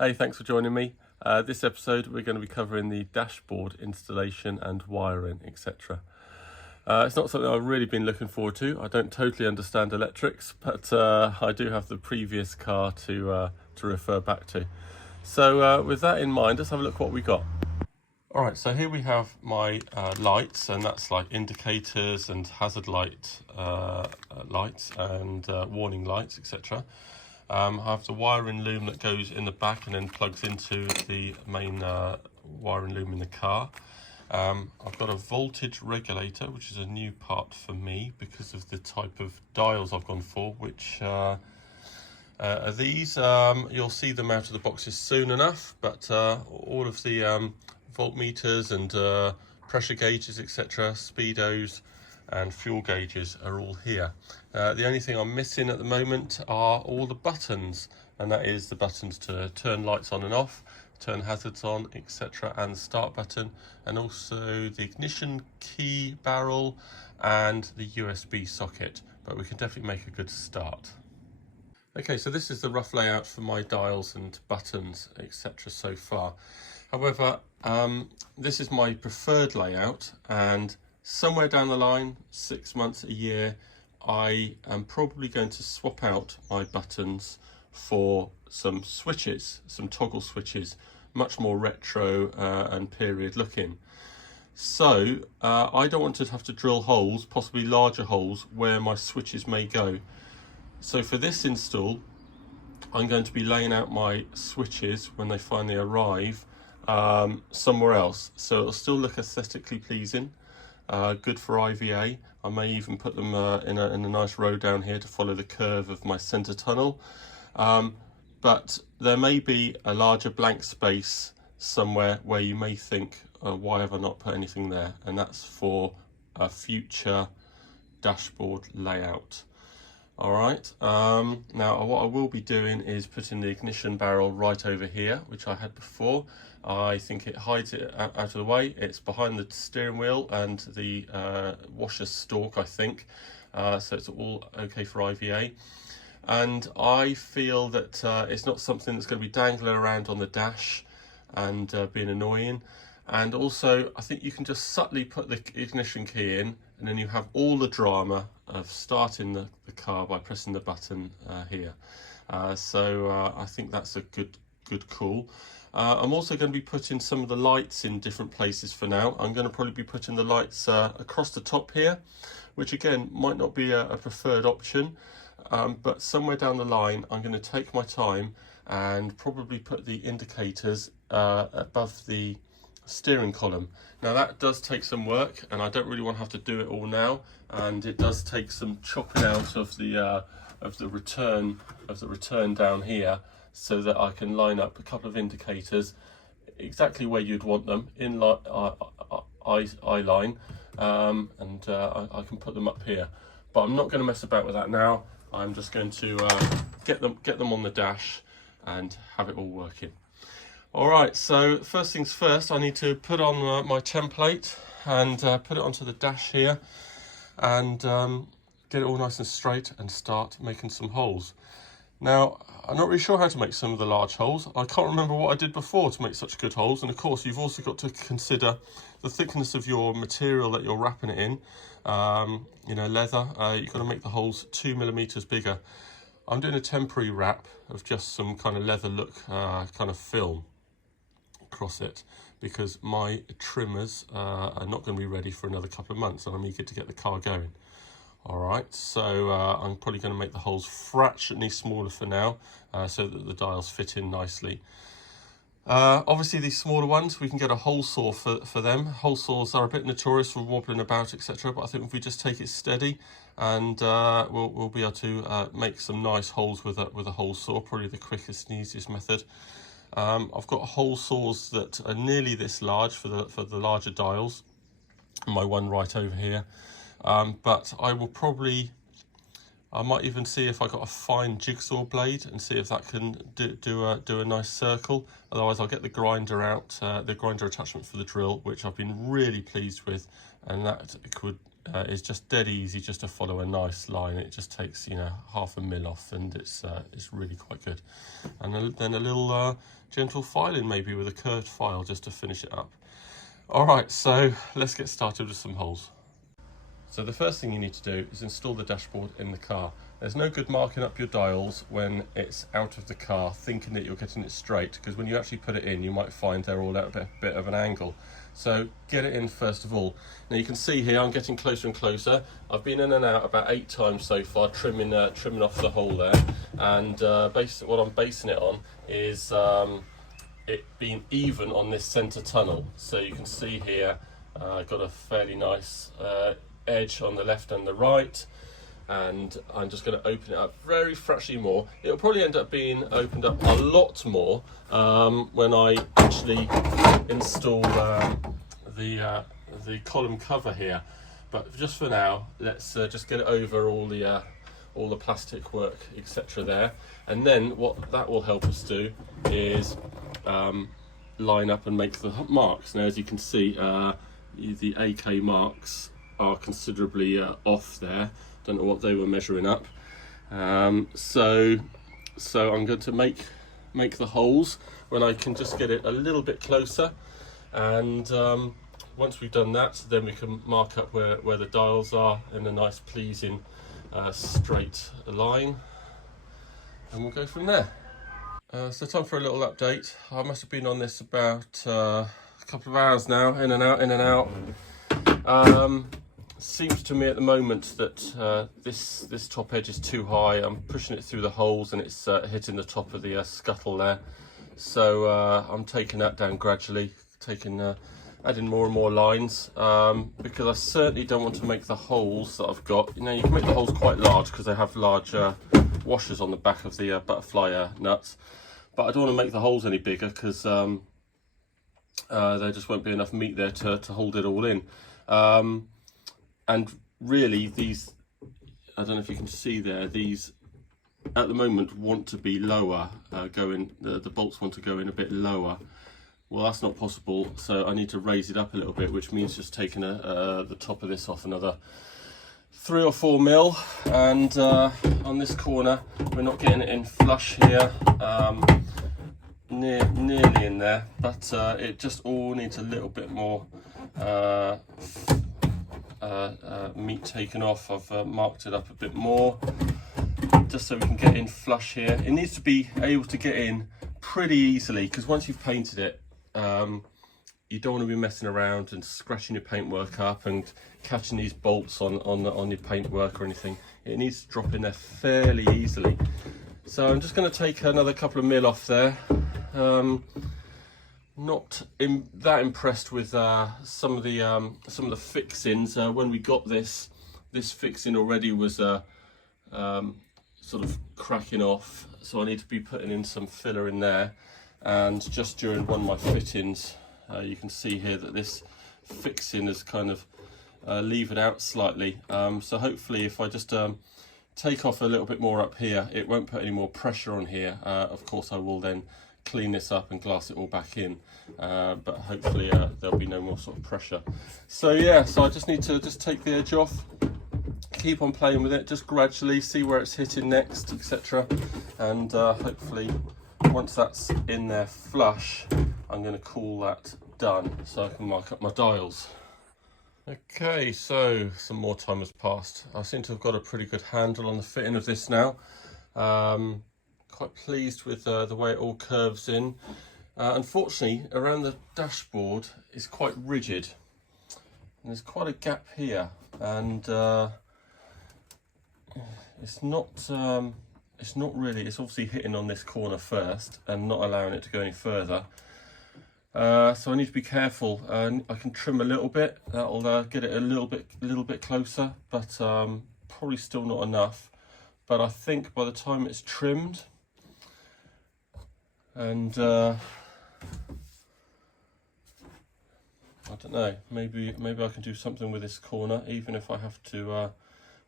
Hey, thanks for joining me. This episode we're going to be covering the dashboard installation and wiring, etc. It's not something I've really been looking forward to. I don't totally understand electrics, but I do have the previous car to refer back to. So with that in mind, let's have a look what we got. All right, so here we have my lights, and that's like indicators and hazard lights and warning lights, etc. I have the wiring loom that goes in the back and then plugs into the main wiring loom in the car. I've got a voltage regulator, which is a new part for me because of the type of dials I've gone for, which are these. You'll see them out of the boxes soon enough, but all of the voltmeters and pressure gauges, etc., speedos and fuel gauges are all here. The only thing I'm missing at the moment are all the buttons, and that is the buttons to turn lights on and off, turn hazards on, etc., and the start button, and also the ignition key barrel and the USB socket, but we can definitely make a good start. Okay, so this is the rough layout for my dials and buttons, etc. so far. However, this is my preferred layout, and somewhere down the line, 6 months, a year, I am probably going to swap out my buttons for some switches, some toggle switches, much more retro and period looking. So I don't want to have to drill holes, possibly larger holes, where my switches may go. So for this install, I'm going to be laying out my switches when they finally arrive somewhere else. So it'll still look aesthetically pleasing. Good for IVA. I may even put them in a nice row down here to follow the curve of my centre tunnel. But there may be a larger blank space somewhere where you may think, why have I not put anything there? And that's for a future dashboard layout. All right, now what I will be doing is putting the ignition barrel right over here, which I had before. I think it hides it out of the way. It's behind the steering wheel and the washer stalk, I think. So it's all okay for IVA. And I feel that it's not something that's going to be dangling around on the dash and being annoying. And also, I think you can just subtly put the ignition key in, and then you have all the drama of starting the car by pressing the button here. So I think that's a good call. I'm also going to be putting some of the lights in different places for now. I'm going to probably be putting the lights across the top here, which again might not be a preferred option, but somewhere down the line I'm going to take my time and probably put the indicators above the steering column. Now that does take some work, and I don't really want to have to do it all now, and it does take some chopping out of the return down here, so that I can line up a couple of indicators exactly where you'd want them in eye line, and I can put them up here. But I'm not going to mess about with that now. I'm just going to get them on the dash and have it all working. All right, so first things first, I need to put on my template and put it onto the dash here, and get it all nice and straight and start making some holes. Now, I'm not really sure how to make some of the large holes. I can't remember what I did before to make such good holes. And of course, you've also got to consider the thickness of your material that you're wrapping it in. You know, leather, you've got to make the holes 2 millimeters bigger. I'm doing a temporary wrap of just some kind of leather look kind of film across it, because my trimmers are not going to be ready for another couple of months, and I'm eager to get the car going. All right, so I'm probably going to make the holes fractionally smaller for now, so that the dials fit in nicely. Obviously, these smaller ones, we can get a hole saw for them. Hole saws are a bit notorious for wobbling about, etc. But I think if we just take it steady, and we'll be able to make some nice holes with a hole saw, probably the quickest and easiest method. I've got hole saws that are nearly this large for the larger dials. My one right over here. But I might even see if I got a fine jigsaw blade and see if that can do a nice circle. Otherwise, I'll get the grinder out, the grinder attachment for the drill, which I've been really pleased with, and that is just dead easy just to follow a nice line. It just takes, you know, 1/2 mil off, and it's really quite good. And then a little gentle filing, maybe with a curved file, just to finish it up. All right, so let's get started with some holes. So the first thing you need to do is install the dashboard in the car. There's no good marking up your dials when it's out of the car, thinking that you're getting it straight, because when you actually put it in, you might find they're all at a bit of an angle. So get it in first of all. Now you can see here I'm getting closer and closer. I've been in and out about 8 times so far, trimming off the hole there. And basically what I'm basing it on is it being even on this centre tunnel. So you can see here I've got a fairly nice edge on the left and the right, and I'm just going to open it up very fractionally more. It'll probably end up being opened up a lot more when I actually install the column cover here, but just for now let's just get it over all the plastic work, etc. there, and then what that will help us do is line up and make the marks. Now as you can see, the AK marks are considerably off there. Don't know what they were measuring up. So I'm going to make the holes when I can just get it a little bit closer, and once we've done that, then we can mark up where the dials are in a nice pleasing straight line, and we'll go from there. So time for a little update. I must have been on this about a couple of hours now, in and out. Seems to me at the moment that this top edge is too high. I'm pushing it through the holes and it's hitting the top of the scuttle there. So I'm taking that down gradually, adding more and more lines, because I certainly don't want to make the holes that I've got. You know, you can make the holes quite large because they have large washers on the back of the butterfly nuts, but I don't want to make the holes any bigger because there just won't be enough meat there to hold it all in. And really these, I don't know if you can see there, these at the moment want to be lower, the bolts want to go in a bit lower. Well, that's not possible, so I need to raise it up a little bit, which means just taking the top of this off another 3 or 4 mil. And on this corner, we're not getting it in flush here, nearly in there, but it just all needs a little bit more meat taken off. I've marked it up a bit more just so we can get in flush here. It needs to be able to get in pretty easily, because once you've painted it, you don't want to be messing around and scratching your paintwork up and catching these bolts on your paintwork or anything. It needs to drop in there fairly easily. So I'm just going to take another couple of mil off there. Not that impressed with some of the fixings. When we got this fixing already was sort of cracking off, so I need to be putting in some filler in there. And just during one of my fittings, you can see here that this fixing is kind of levered out slightly. So hopefully if I just take off a little bit more up here, it won't put any more pressure on here. Of course I will then clean this up and glass it all back in, but hopefully there'll be no more sort of pressure. So yeah, so I just need to just take the edge off, keep on playing with it, just gradually see where it's hitting next, etc. And hopefully once that's in there flush, I'm going to call that done so I can mark up my dials. Okay, so some more time has passed. I seem to have got a pretty good handle on the fitting of this now. Quite pleased with the way it all curves in. Unfortunately, around the dashboard is quite rigid. And there's quite a gap here, and it's obviously hitting on this corner first and not allowing it to go any further. So I need to be careful. I can trim a little bit. That'll get it a little bit closer, but probably still not enough. But I think by the time it's trimmed, and I don't know, maybe I can do something with this corner, even if I have to.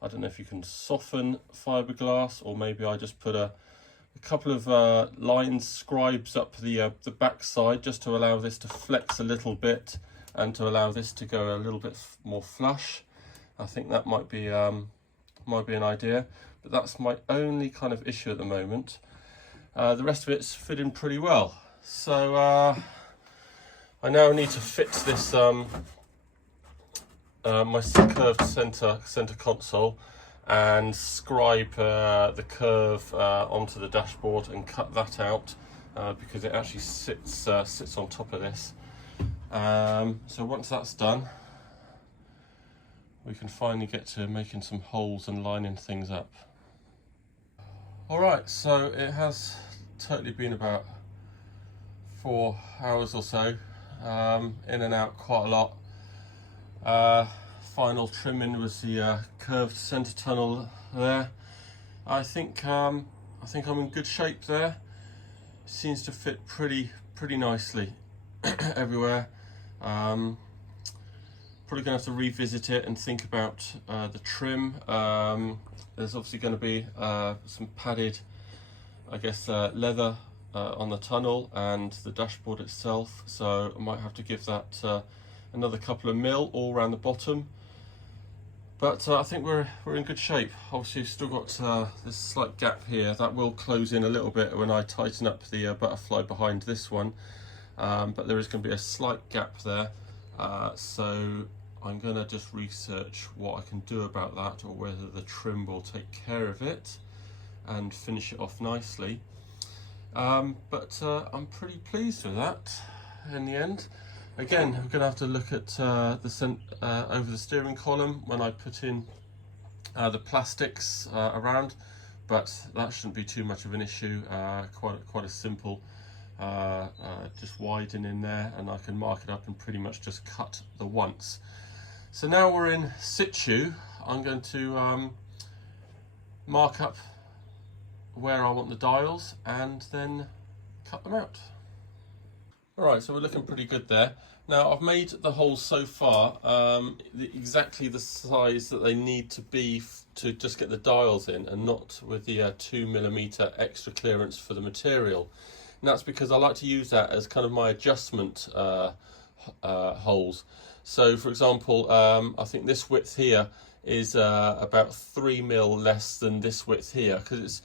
I don't know if you can soften fiberglass, or maybe I just put a couple of lines, scribes up the back side, just to allow this to flex a little bit and to allow this to go a little bit more flush. I think that might be an idea, but that's my only kind of issue at the moment. The rest of it's fitting pretty well. So I now need to fix this my curved center console and scribe the curve onto the dashboard and cut that out because it actually sits on top of this. So once that's done, we can finally get to making some holes and lining things up. Alright, so it has totally been about 4 hours or so, in and out quite a lot. Final trimming was the curved centre tunnel there. I think I'm in good shape there. Seems to fit pretty nicely everywhere. Probably going to have to revisit it and think about the trim. There's obviously going to be some padded, I guess, leather on the tunnel and the dashboard itself, so I might have to give that another couple of mil all around the bottom. But I think we're in good shape. Obviously, we've still got this slight gap here that will close in a little bit when I tighten up the butterfly behind this one. But there is going to be a slight gap there, so I'm going to just research what I can do about that, or whether the trim will take care of it and finish it off nicely. But I'm pretty pleased with that in the end. Again, we're going to have to look at over the steering column when I put in the plastics around, but that shouldn't be too much of an issue. Quite a simple just widen in there, and I can mark it up and pretty much just cut the once. So now we're in situ. I'm going to mark up where I want the dials and then cut them out. Alright, so we're looking pretty good there. Now I've made the holes so far exactly the size that they need to be to just get the dials in, and not with the 2mm extra clearance for the material. And that's because I like to use that as kind of my adjustment holes. So for example, I think this width here is about 3mm less than this width here, because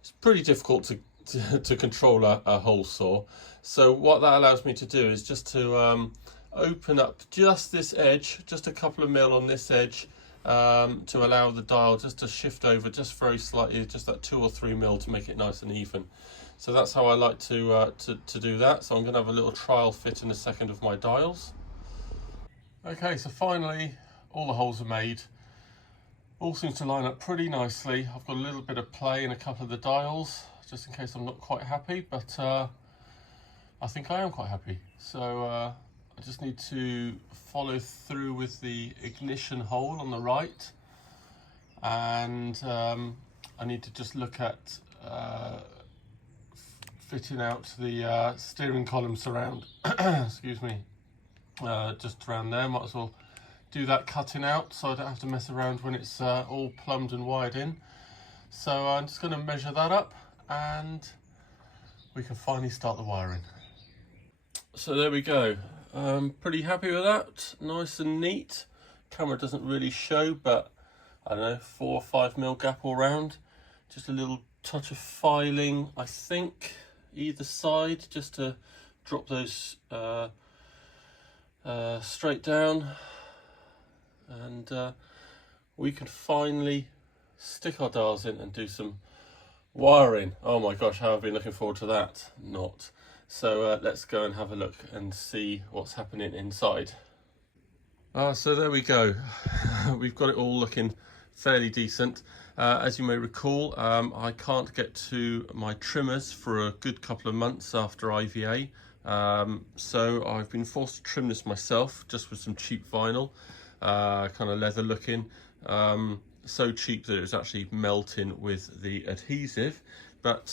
it's pretty difficult to control a hole saw. So what that allows me to do is just to open up just this edge, just a couple of mil on this edge, to allow the dial just to shift over just very slightly, just that 2 or 3 mil to make it nice and even. So that's how I like to do that. So I'm going to have a little trial fit in a second of my dials. Okay, so finally all the holes are made. All seems to line up pretty nicely. I've got a little bit of play in a couple of the dials, just in case I'm not quite happy, but I think I am quite happy. So I just need to follow through with the ignition hole on the right, and I need to just look at fitting out the steering column surround, excuse me, just around there. Might as well do that cutting out so I don't have to mess around when it's all plumbed and wired in. So I'm just going to measure that up and we can finally start the wiring. So there we go. Pretty happy with that. Nice and neat. Camera doesn't really show, but I don't know, 4 or 5 mil gap all round. Just a little touch of filing, I think, either side, just to drop those straight down, and we can finally stick our dials in and do some wiring. Oh my gosh, how I've been looking forward to that. Not. So let's go and have a look and see what's happening inside. So there we go. We've got it all looking fairly decent. As you may recall, I can't get to my trimmers for a good couple of months after IVA. So I've been forced to trim this myself, just with some cheap vinyl, kind of leather looking. So cheap that it was actually melting with the adhesive, but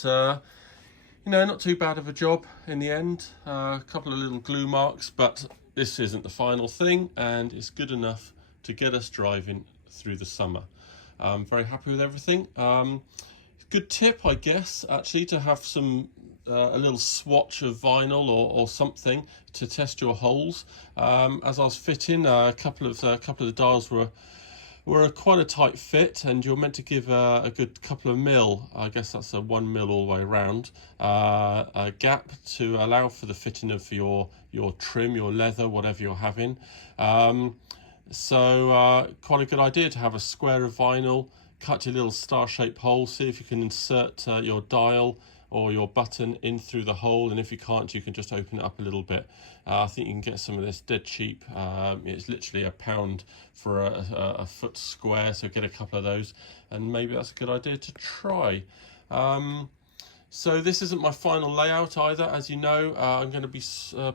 you know, not too bad of a job in the end. A couple of little glue marks, but this isn't the final thing, and it's good enough to get us driving through the summer. I'm very happy with everything. Good tip, I guess, actually, to have some a little swatch of vinyl or something to test your holes. As I was fitting, a couple of the dials were were quite a tight fit, and you're meant to give a good couple of mil, I guess that's a 1 mil all the way around, a gap to allow for the fitting of your trim, your leather, whatever you're having. So quite a good idea to have a square of vinyl, cut your little star-shaped hole, see if you can insert your dial or your button in through the hole, and if you can't, you can just open it up a little bit. I think you can get some of this dead cheap. It's literally £1 for a foot square, so get a couple of those, and maybe that's a good idea to try. So this isn't my final layout either, as you know. I'm going to be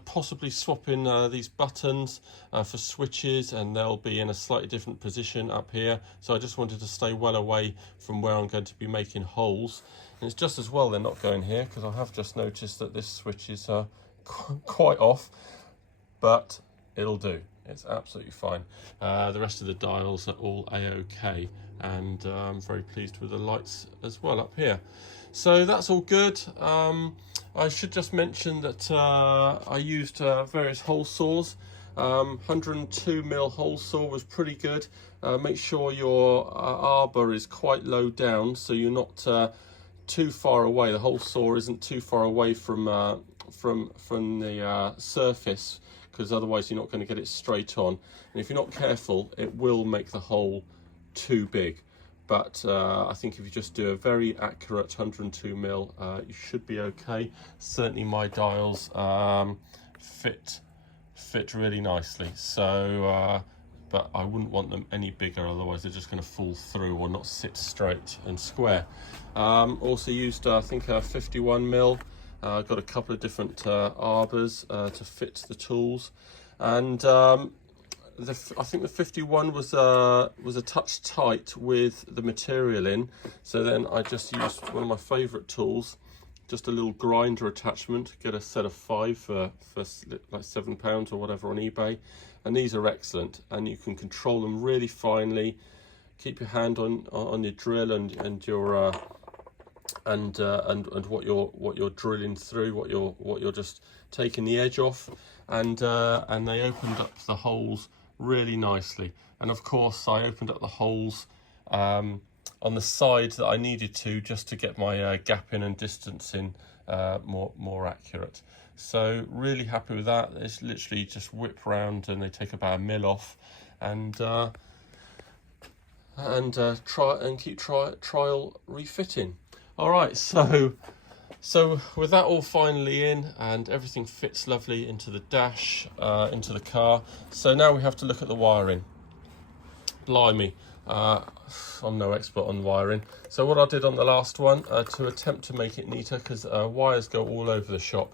possibly swapping these buttons for switches, and they'll be in a slightly different position up here. So I just wanted to stay well away from where I'm going to be making holes. And it's just as well they're not going here, because I have just noticed that this switch is quite off, but it'll do. It's absolutely fine. The rest of the dials are all a-okay, and I'm very pleased with the lights as well up here. So that's all good. I should just mention that I used various hole saws. 102mm hole saw was pretty good. Make sure your arbor is quite low down, so you're not too far away. The hole saw isn't too far away from the surface, because otherwise you're not going to get it straight on. And if you're not careful, it will make the hole too big. But I think if you just do a very accurate 102mm, you should be okay. Certainly my dials fit really nicely. So, but I wouldn't want them any bigger, otherwise they're just going to fall through or not sit straight and square. Also used, I think, 51mm. Got a couple of different arbors to fit the tools, and I think the 51 was a touch tight with the material in, so then I just used one of my favourite tools, just a little grinder attachment. Get a set of 5 for like £7 or whatever on eBay, and these are excellent, and you can control them really finely. Keep your hand on your drill and your and what you're drilling through, what you're just taking the edge off, and they opened up the holes really nicely. And of course I opened up the holes on the side that I needed to, just to get my gap in and distance in more accurate. So really happy with that. It's literally just whip round, and they take about 1 mil off, and keep trial refitting. All right, so with that all finally in, and everything fits lovely into the dash, into the car. So now we have to look at the wiring. Blimey, I'm no expert on wiring. So what I did on the last one, to attempt to make it neater, because wires go all over the shop.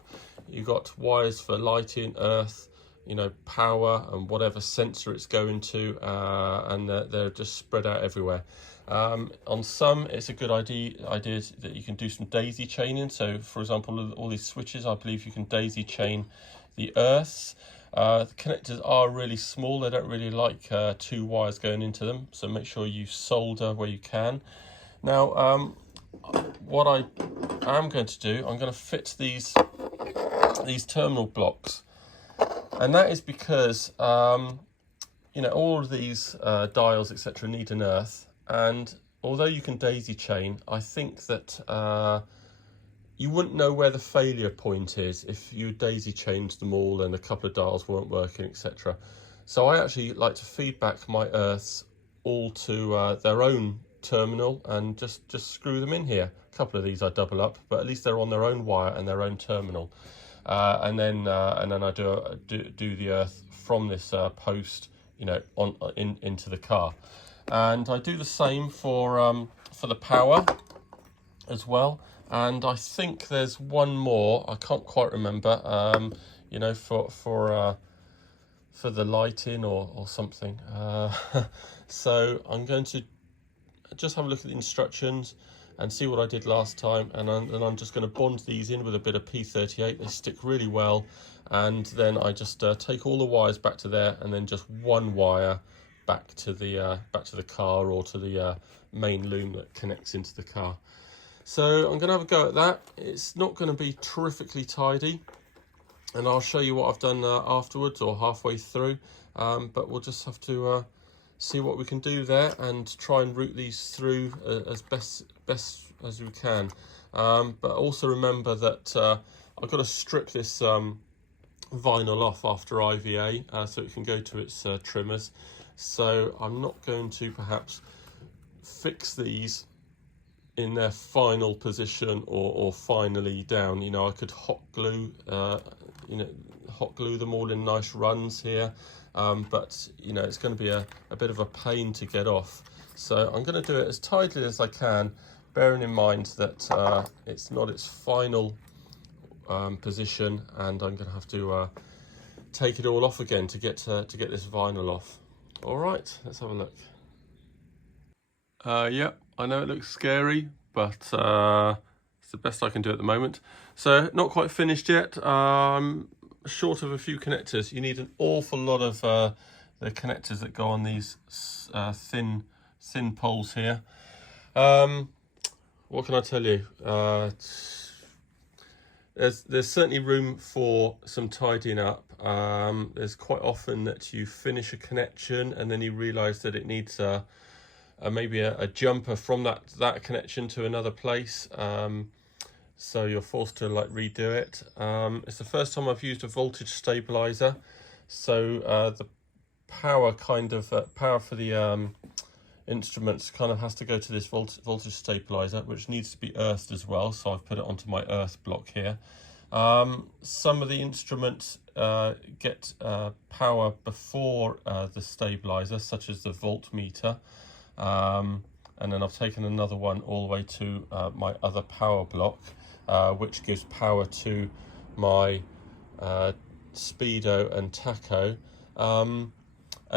You've got wires for lighting, earth, power, and whatever sensor it's going to, and they're just spread out everywhere. On some, it's a good idea that you can do some daisy chaining. So, for example, all these switches, I believe you can daisy chain the earths. The connectors are really small. They don't really like 2 wires going into them. So make sure you solder where you can. Now, what I am going to do, I'm going to fit these terminal blocks. And that is because, all of these dials, etc., need an earth. And although you can daisy chain, I think that you wouldn't know where the failure point is if you daisy chained them all and a couple of dials weren't working, etc. So I actually like to feed back my earths all to their own terminal, and just screw them in here. A couple of these I double up, but at least they're on their own wire and their own terminal. And then I do the earth from this post, into the car. And I do the same for the power as well. And I think there's one more, I can't quite remember, for the lighting or something. So I'm going to just have a look at the instructions and see what I did last time, and I'm just going to bond these in with a bit of P38. They stick really well, and then I just take all the wires back to there, and then just one wire back to the car, or to the main loom that connects into the car. So I'm going to have a go at that. It's not going to be terrifically tidy, and I'll show you what I've done afterwards or halfway through, but we'll just have to see what we can do there and try and route these through as best as we can. But also remember that I've got to strip this vinyl off after IVA so it can go to its trimmers. So I'm not going to perhaps fix these in their final position or finally down. You know, I could hot glue them all in nice runs here, but you know, it's going to be a bit of a pain to get off. So I'm going to do it as tidily as I can, bearing in mind that it's not its final position, and I'm going to have to take it all off again to get this vinyl off. All right, let's have a look. Yeah, I know it looks scary, but it's the best I can do at the moment. So not quite finished yet. Short of a few connectors. You need an awful lot of the connectors that go on these thin poles here. What can I tell you? There's certainly room for some tidying up. There's quite often that you finish a connection and then you realise that it needs maybe a jumper from that connection to another place. So you're forced to like redo it. It's the first time I've used a voltage stabilizer, so the power for the instruments kind of has to go to this voltage stabilizer, which needs to be earthed as well, so I've put it onto my earth block here. Some of the instruments get power before the stabilizer, such as the voltmeter, and then I've taken another one all the way to my other power block, which gives power to my speedo and tacho, and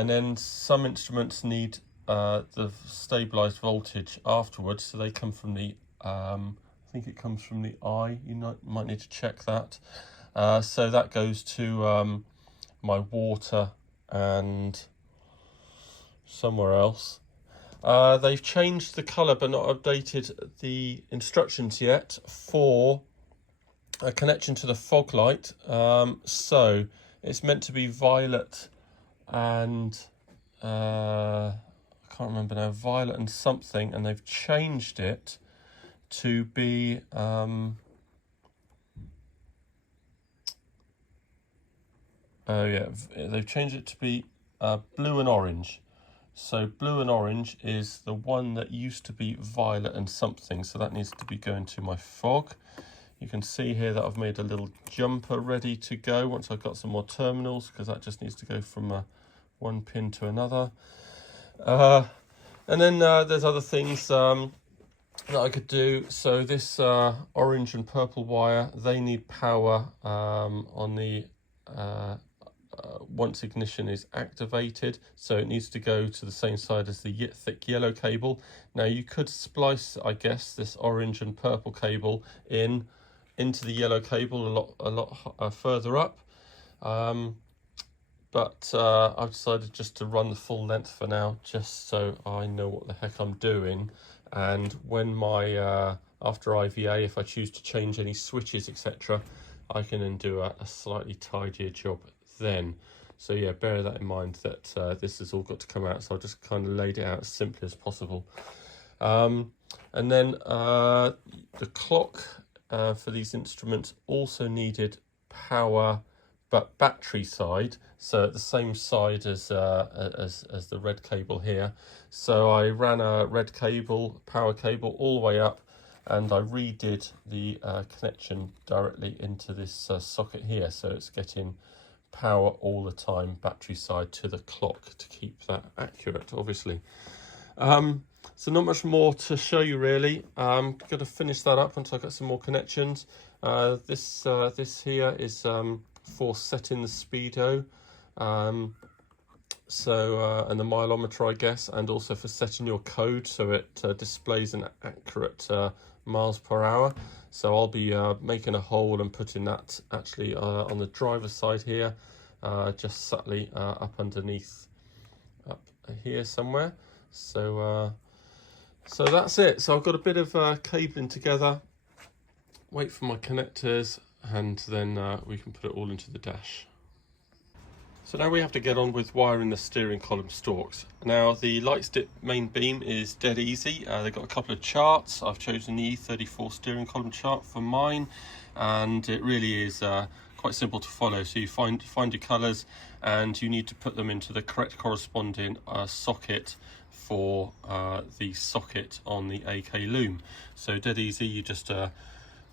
then some instruments need the stabilized voltage afterwards, so they come from the I think it comes from the eye. You might need to check that. So that goes to my water and somewhere else. They've changed the colour but not updated the instructions yet for a connection to the fog light. So it's meant to be violet and I can't remember now, violet and something, and they've changed it to be oh yeah, they've changed it to be blue and orange. So blue and orange is the one that used to be violet and something, so that needs to be going to my fog. You can see here that I've made a little jumper ready to go once I've got some more terminals, because that just needs to go from one pin to another. And then there's other things that I could do. So this orange and purple wire, they need power on the once ignition is activated, so it needs to go to the same side as the thick yellow cable. Now you could splice, I guess, this orange and purple cable into the yellow cable a lot further up, but I've decided just to run the full length for now, just so I know what the heck I'm doing. And when my after IVA, if I choose to change any switches, etc., I can then do a slightly tidier job then. So yeah, bear that in mind, that this has all got to come out, so I just kind of laid it out as simply as possible. And then the clock for these instruments also needed power, but battery side, so at the same side as the red cable here. So I ran a red cable, power cable, all the way up, and I redid the connection directly into this socket here, so it's getting power all the time, battery side to the clock, to keep that accurate, obviously. So not much more to show you really. I'm going to finish that up once I get some more connections. This here is for setting the speedo, and the mileometer, I guess, and also for setting your code so it displays an accurate miles per hour. So I'll be making a hole and putting that actually on the driver's side here, just subtly up underneath, up here somewhere. So so that's it. So I've got a bit of cabling together, wait for my connectors, and then we can put it all into the dash. So now we have to get on with wiring the steering column stalks. Now the light stick main beam is dead easy. They've got a couple of charts. I've chosen the E34 steering column chart for mine, and it really is quite simple to follow. So you find your colours, and you need to put them into the correct corresponding socket for the socket on the AK loom. So dead easy. You just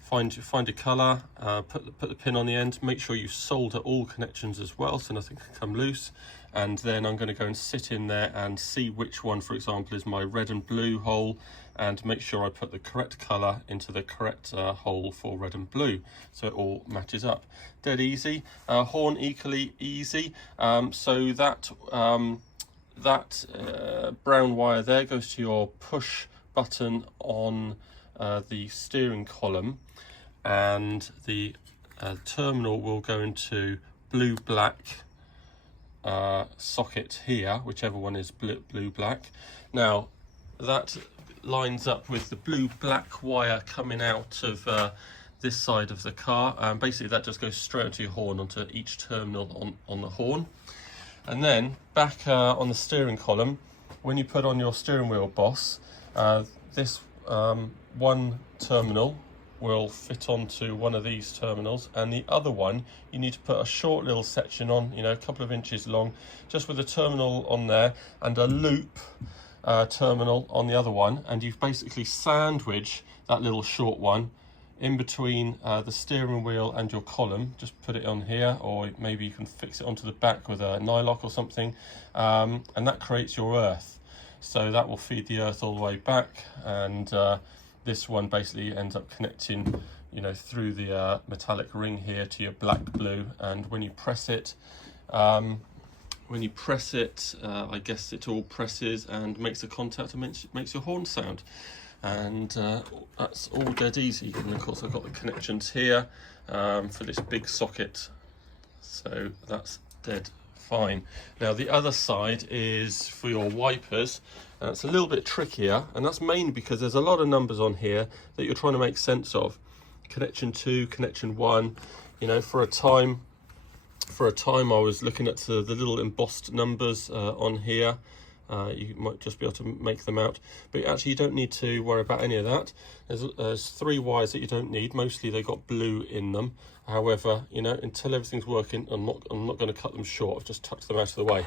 find a colour, put the pin on the end, make sure you solder all connections as well so nothing can come loose, and then I'm going to go and sit in there and see which one, for example, is my red and blue hole, and make sure I put the correct colour into the correct hole for red and blue so it all matches up. Dead easy. Horn equally easy. So that brown wire there goes to your push button on the steering column, and the terminal will go into blue black socket here, whichever one is blue black. Now that lines up with the blue black wire coming out of this side of the car, and basically that just goes straight onto your horn, onto each terminal on the horn. And then back on the steering column, when you put on your steering wheel boss, this one terminal will fit onto one of these terminals, and the other one you need to put a short little section on, you know, a couple of inches long, just with a terminal on there and a loop terminal on the other one, and you've basically sandwiched that little short one in between the steering wheel and your column. Just put it on here, or maybe you can fix it onto the back with a nylock or something, and that creates your earth. So that will feed the earth all the way back, and this one basically ends up connecting, you know, through the metallic ring here to your black blue. And when you press it, I guess it all presses and makes a contact and makes your horn sound. And that's all dead easy. And of course I've got the connections here for this big socket, so that's dead fine. Now the other side is for your wipers. It's a little bit trickier, and that's mainly because there's a lot of numbers on here that you're trying to make sense of. Connection 2, connection 1, you know, for a time I was looking at the little embossed numbers on here. You might just be able to make them out, but actually you don't need to worry about any of that. There's 3 wires that you don't need. Mostly they got blue in them. However, you know, until everything's working, I'm not going to cut them short. I've just tucked them out of the way.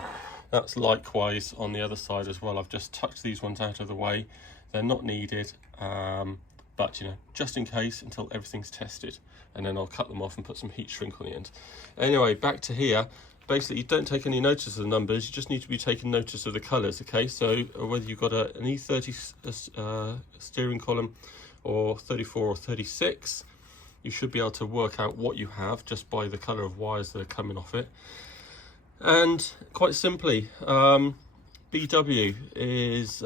That's likewise on the other side as well. I've just tucked these ones out of the way. They're not needed, but you know, just in case, until everything's tested, and then I'll cut them off and put some heat shrink on the end. Anyway, back to here. Basically, you don't take any notice of the numbers, you just need to be taking notice of the colours, okay? So whether you've got an E30 steering column or 34 or 36, you should be able to work out what you have just by the colour of wires that are coming off it. And quite simply, BW is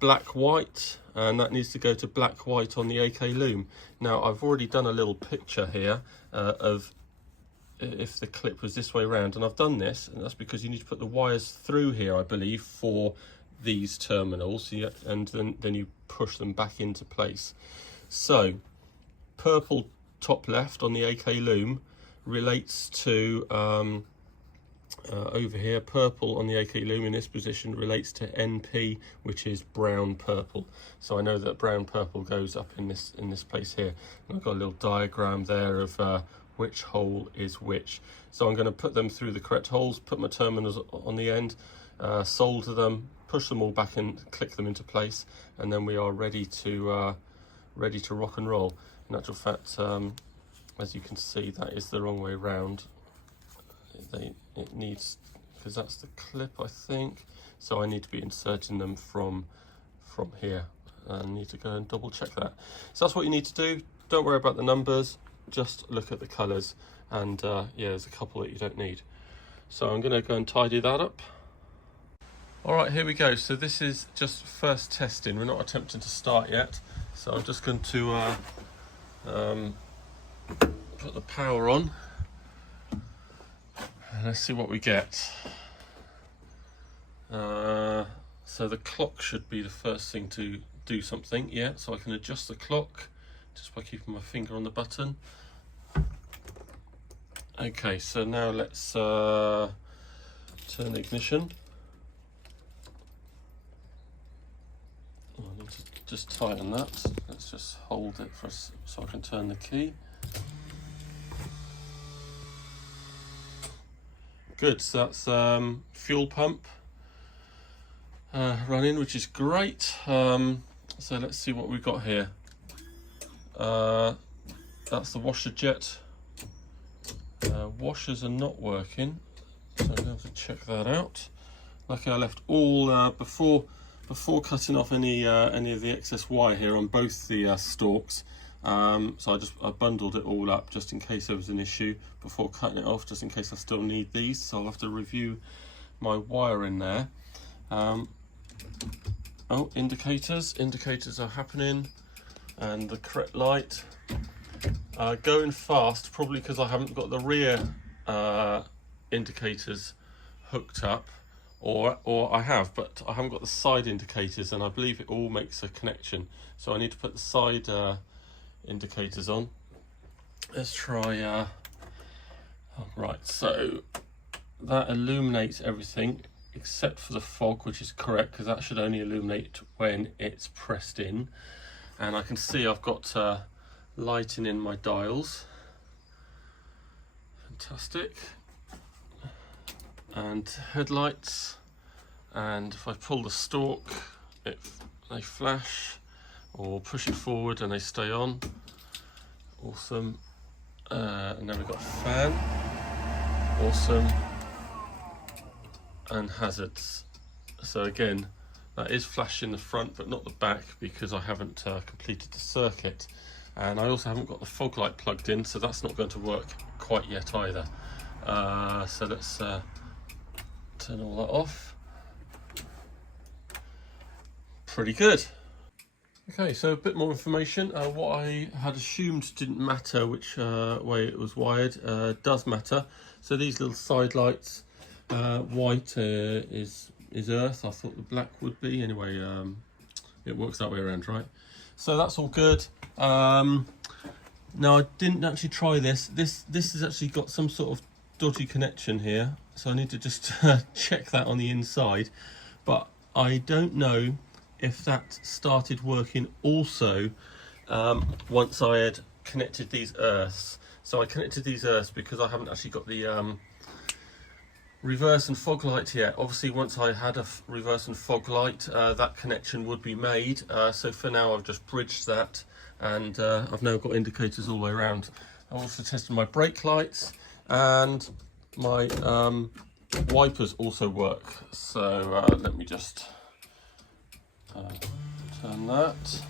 black white, and that needs to go to black white on the AK loom. Now I've already done a little picture here of if the clip was this way around, and I've done this, and that's because you need to put the wires through here, I believe, for these terminals, and then you push them back into place. So purple top left on the AK loom relates to over here. Purple on the AK loom in this position relates to NP, which is brown purple. So I know that brown purple goes up in this place here, and I've got a little diagram there of which hole is which. So I'm going to put them through the correct holes, put my terminals on the end, solder them, push them all back and click them into place, and then we are ready to rock and roll. In actual fact, as you can see, that is the wrong way around. It needs, because that's the clip, I think, so I need to be inserting them from here. I need to go and double check that. So that's what you need to do. Don't worry about the numbers, just look at the colours, and yeah, there's a couple that you don't need. So I'm going to go and tidy that up. Alright, here we go. So this is just first testing. We're not attempting to start yet, so I'm just going to put the power on, and let's see what we get. So the clock should be the first thing to do something. Yeah, so I can adjust the clock just by keeping my finger on the button. Okay, so now let's turn the ignition. I need to just tighten that. Let's just hold it for so I can turn the key. Good, so that's fuel pump running, which is great. So let's see what we've got here. That's the washer jet. Washers are not working, so I'm going to have to check that out. Luckily I left all before cutting off any of the excess wire here on both the stalks. So I bundled it all up just in case there was an issue before cutting it off, just in case I still need these. So I'll have to review my wire in there. Oh, indicators are happening, and the correct light. Going fast, probably because I haven't got the rear indicators hooked up, or I have, but I haven't got the side indicators, and I believe it all makes a connection. So I need to put the side indicators on. Let's try. Right, so that illuminates everything except for the fog, which is correct because that should only illuminate when it's pressed in. And I can see I've got lighting in my dials. Fantastic. And headlights. And if I pull the stalk, they flash, or push it forward and they stay on. Awesome. And then we've got a fan. Awesome. And hazards. So again, that is flash in the front but not the back because I haven't completed the circuit. And I also haven't got the fog light plugged in, so that's not going to work quite yet either. So let's turn all that off. Pretty good. Okay, so a bit more information. What I had assumed didn't matter which way it was wired does matter. So these little side lights, white is earth. I thought the black would be. Anyway, it works that way around, right? So that's all good. Now I didn't actually try this. This has actually got some sort of dodgy connection here, so I need to just check that on the inside. But I don't know if that started working also once I had connected these earths. So I connected these earths because I haven't actually got the reverse and fog light yet. Obviously once I had a reverse and fog light, that connection would be made. So for now I've just bridged that, and I've now got indicators all the way around. I also tested my brake lights, and my wipers also work. So let me just turn that.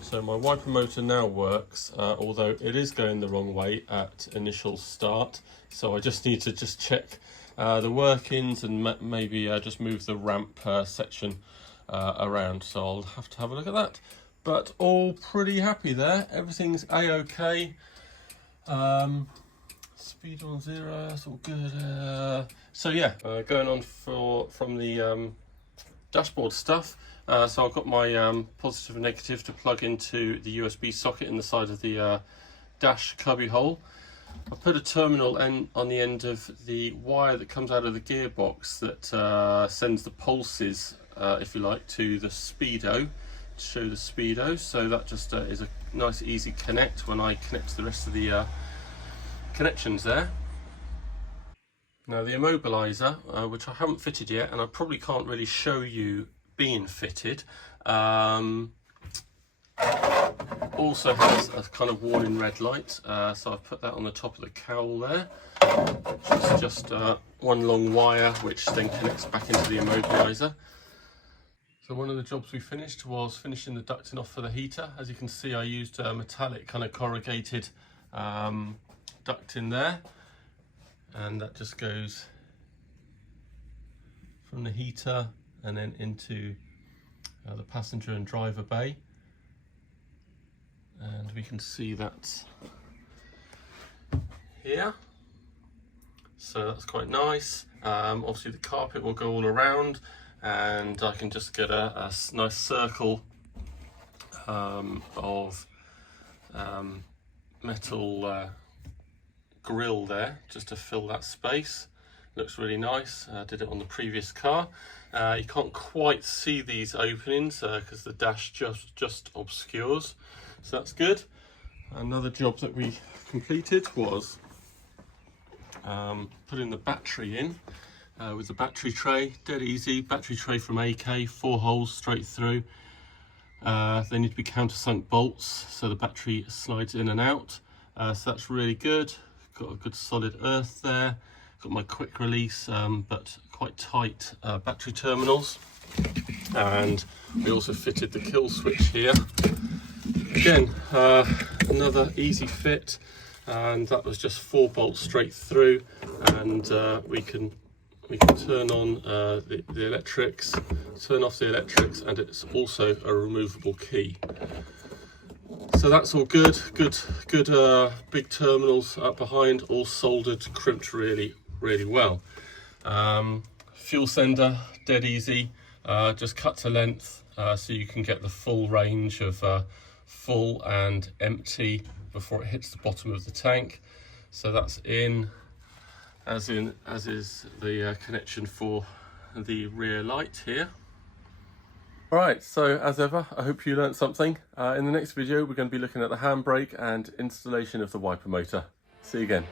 So my wiper motor now works, although it is going the wrong way at initial start. So I just need to just check the workings and maybe just move the ramp section around. So I'll have to have a look at that. But all pretty happy there. Everything's a-okay. Speed on 0, that's all good. So yeah, going on from the dashboard stuff. So I've got my positive and negative to plug into the USB socket in the side of the dash cubby hole. I put a terminal on the end of the wire that comes out of the gearbox that sends the pulses, if you like, to the speedo, to show the speedo. So that just is a nice easy connect when I connect to the rest of the connections there. Now the immobilizer, which I haven't fitted yet, and I probably can't really show you being fitted, also has a kind of warning red light. So I've put that on the top of the cowl there, which is just one long wire which then connects back into the immobilizer. So one of the jobs we finished was finishing the ducting off for the heater. As you can see, I used a metallic kind of corrugated duct in there, and that just goes from the heater and then into the passenger and driver bay, and we can see that here. So that's quite nice. Obviously the carpet will go all around, and I can just get a nice circle of metal grill there just to fill that space. Looks really nice. Did it on the previous car. You can't quite see these openings because the dash just obscures, so that's good. Another job that we completed was putting the battery in with the battery tray. Dead easy. Battery tray from AK, 4 holes straight through. They need to be countersunk bolts so the battery slides in and out, so that's really good. Got a good solid earth there. Got my quick release but quite tight battery terminals, and we also fitted the kill switch here. Again, another easy fit, and that was just 4 bolts straight through, and we can turn on the electrics, turn off the electrics, and it's also a removable key. So that's all good. Big terminals up behind, all soldered, crimped really well. Fuel sender, dead easy. Just cut to length so you can get the full range of full and empty before it hits the bottom of the tank. So that's in, as is the connection for the rear light here. Alright, so as ever, I hope you learnt something. In the next video, we're going to be looking at the handbrake and installation of the wiper motor. See you again.